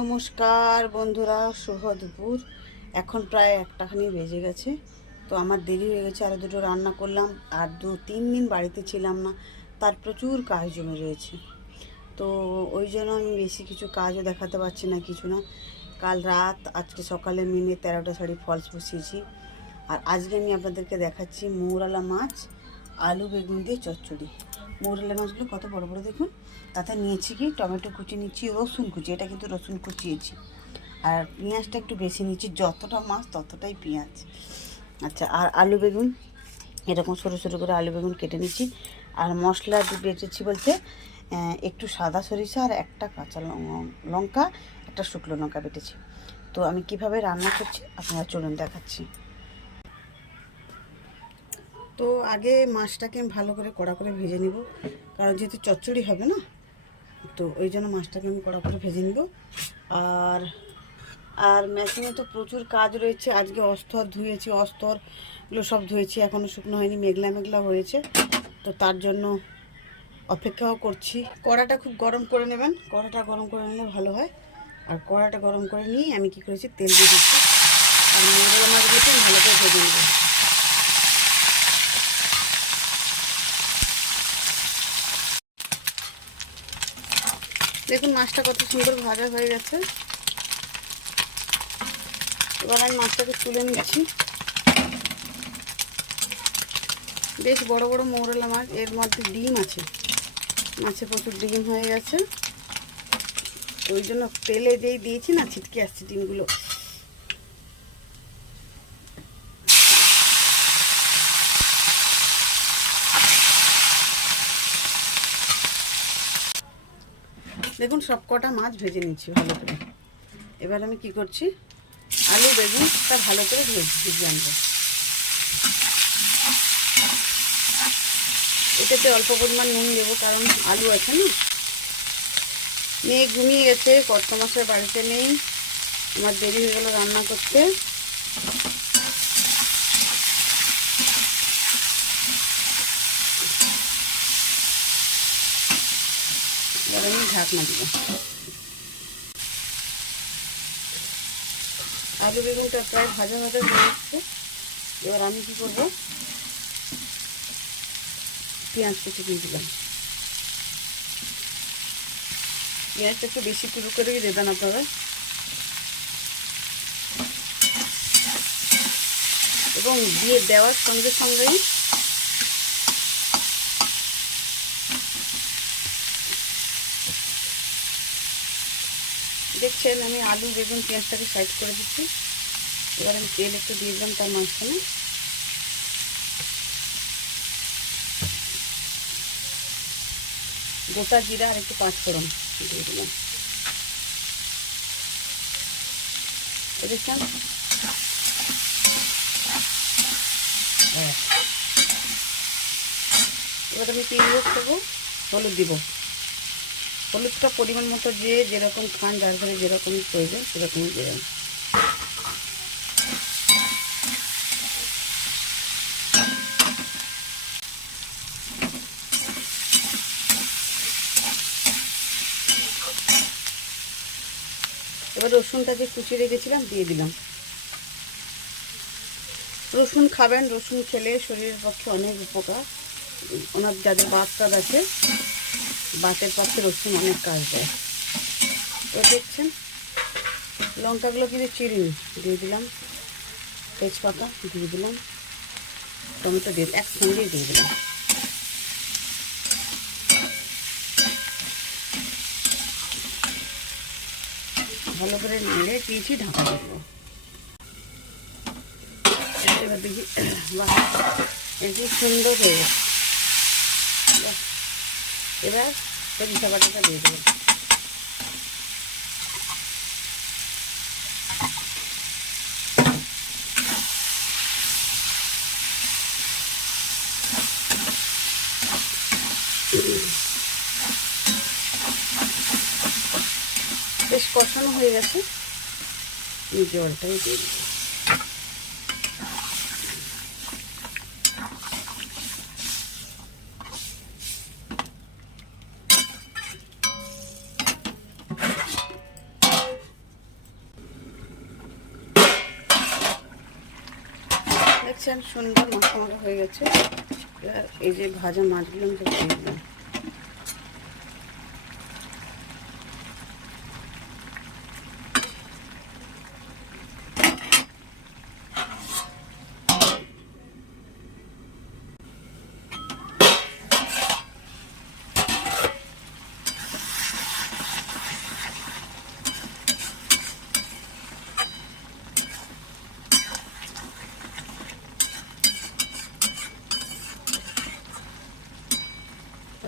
নমস্কার বন্ধুরা, শুভ দুপুর। এখন প্রায় একটাখানি বেজে গেছে, তো আমার দেরি হয়ে গেছে আরও দুটো রান্না করলাম, আর দু, তিন দিন বাড়িতে ছিলাম না, তার প্রচুর কাজ জমে রয়েছে। তো ওই জন্য আমি বেশি কিছু কাজও দেখাতে পারছি না, কিছু না। কাল রাত, আজকে সকালে মিনে তেরোটা শাড়ি ফলস বসিয়েছি, আর আজকে আমি আপনাদেরকে দেখাচ্ছি মৌরালা মাছ, আলু বেগুন দিয়ে চচ্চড়ি। মৌরালা মাছগুলো কত বড় বড় দেখুন। তাতে নিয়েছি কি টমেটো কুচি নিচ্ছি, রসুন কুচি, এটা কিন্তু রসুন কুচিয়েছি। আর পেঁয়াজটা একটু বেশি নিচ্ছি, যতটা মাছ ততটাই পেঁয়াজ। আচ্ছা আর আলু বেগুন, এরকম সরু সরু করে আলু বেগুন কেটে নিচ্ছি। আর মশলা বেটেছি বলতে একটু সাদা সরিষা আর একটা কাঁচা লঙ্কা, একটা শুকনো লঙ্কা বেটেছি। তো আমি কীভাবে রান্না করছি আপনারা চলুন দেখাচ্ছি। তো আগে মাছটাকে আমি ভালো করে কড়া করে ভেজে নিব। কারণ যেহেতু চচ্চড়ি হবে না, তো ওই জন্য মাছটাকে আমি কড়া করে ভেজে নিব। আর আর মেশিনে তো প্রচুর কাজ রয়েছে। আজকে অস্তর ধুয়েছি, অস্তরগুলো সব ধুয়েছি এখনও শুকনো হয়নি, মেঘলা মেঘলা হয়েছে। তো তার জন্য অপেক্ষাও করছি। কড়াটা খুব গরম করে নেবেন। কড়াটা গরম করে নিলে ভালো হয়। আর কড়াটা গরম করে নিয়ে আমি কি করেছি, তেল দিয়ে দিচ্ছি। আর মোগলা মাছগুলোকে ভালো করে ভেজে নেব। দেখুন মাছটা কত সুন্দর ভাজা হয়ে গেছে। এবার আমি মাছটাকে তুলে নিচ্ছি। বেশ বড় বড় মৌরলা মাছ এর মধ্যে ডিম আছে। মাছে প্রচুর ডিম হয়ে গেছে। ওই জন্য তেলে যেই দিয়েছি না, ছিটকে আসছে ডিমগুলো। দেখুন সব কটা মাছ ভেজে নিচ্ছি ভালো করে। এবার আমি কি করছি? আলু বেগুনটা ভালো করে ভেজে আনব। এটাতে অল্প পরিমাণ নুন দেবো, কারণ আলু আছে না। মেয়ে ঘুমিয়ে গেছে, কর্তমাসের বাড়িতে নেই। আমার দেরি হয়ে গেলো রান্না করতে এবার আমি ঢাকনা দিব। আলু বেগুনটা প্রায় ভাজা ভাজা হয়ে যাচ্ছে এবার আমি কি করব? পেঁয়াজ কুচি দিয়ে দিলাম। পেঁয়াজটা একটু বেশি পুরো করেই দেবেন আপনারা। এবং দিয়ে দেওয়ার সঙ্গে সঙ্গেই দেখছেন, আমি আলু, বেগুন, পেঁয়াজটাকে সাইড করে দিচ্ছি। এবার আমি তেল একটু দিয়ে দিলাম তার মাঝখানে। গোটা জিরা আর একটু পাঁচ ফোড়ন দিয়ে দিলাম। দেখছেন? হ্যাঁ। এবার আমি পেঁয়াজ দেবো হলুদ দিব। হলুদটা পরিমাণ মতো যে যেরকম খান, যার ঘরে যেরকম প্রয়োজন সেরকমই দেবেন এবার রসুনটা যে কুচিয়ে রেখেছিলাম, দিয়ে দিলাম। রসুন খাবেন, রসুন খেলে শরীরের পক্ষে অনেক উপকার। ওনার যাদের বাত আছে বাতের পক্ষে রসুন অনেক কাজ দেয়। তো দেখছেন, লঙ্কাগুলো কিন্তু চিড়িনি দিয়ে দিলাম। তেজপাতা দিয়ে দিলাম, টমেটো দিয়ে, একসঙ্গেই দিয়ে দিলাম। ভালো করে নেড়ে দিয়েছি, ঢাকা দেবো এবার দেখি, বাহ একটু সুন্দর হয়ে গেছে। এবার সরিষা বাটাটা দিয়ে দেবো। বেশ কষানো হয়ে গেছে। এই জলটাই দিয়ে দেবো দেখছেন সুন্দর মশলা হয়ে গেছে। এই যে ভাজা মাছগুলো আমি দিয়ে দিলাম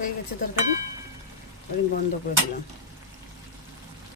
হয়ে গেছে তরকারি। আমি বন্ধ করে দিলাম।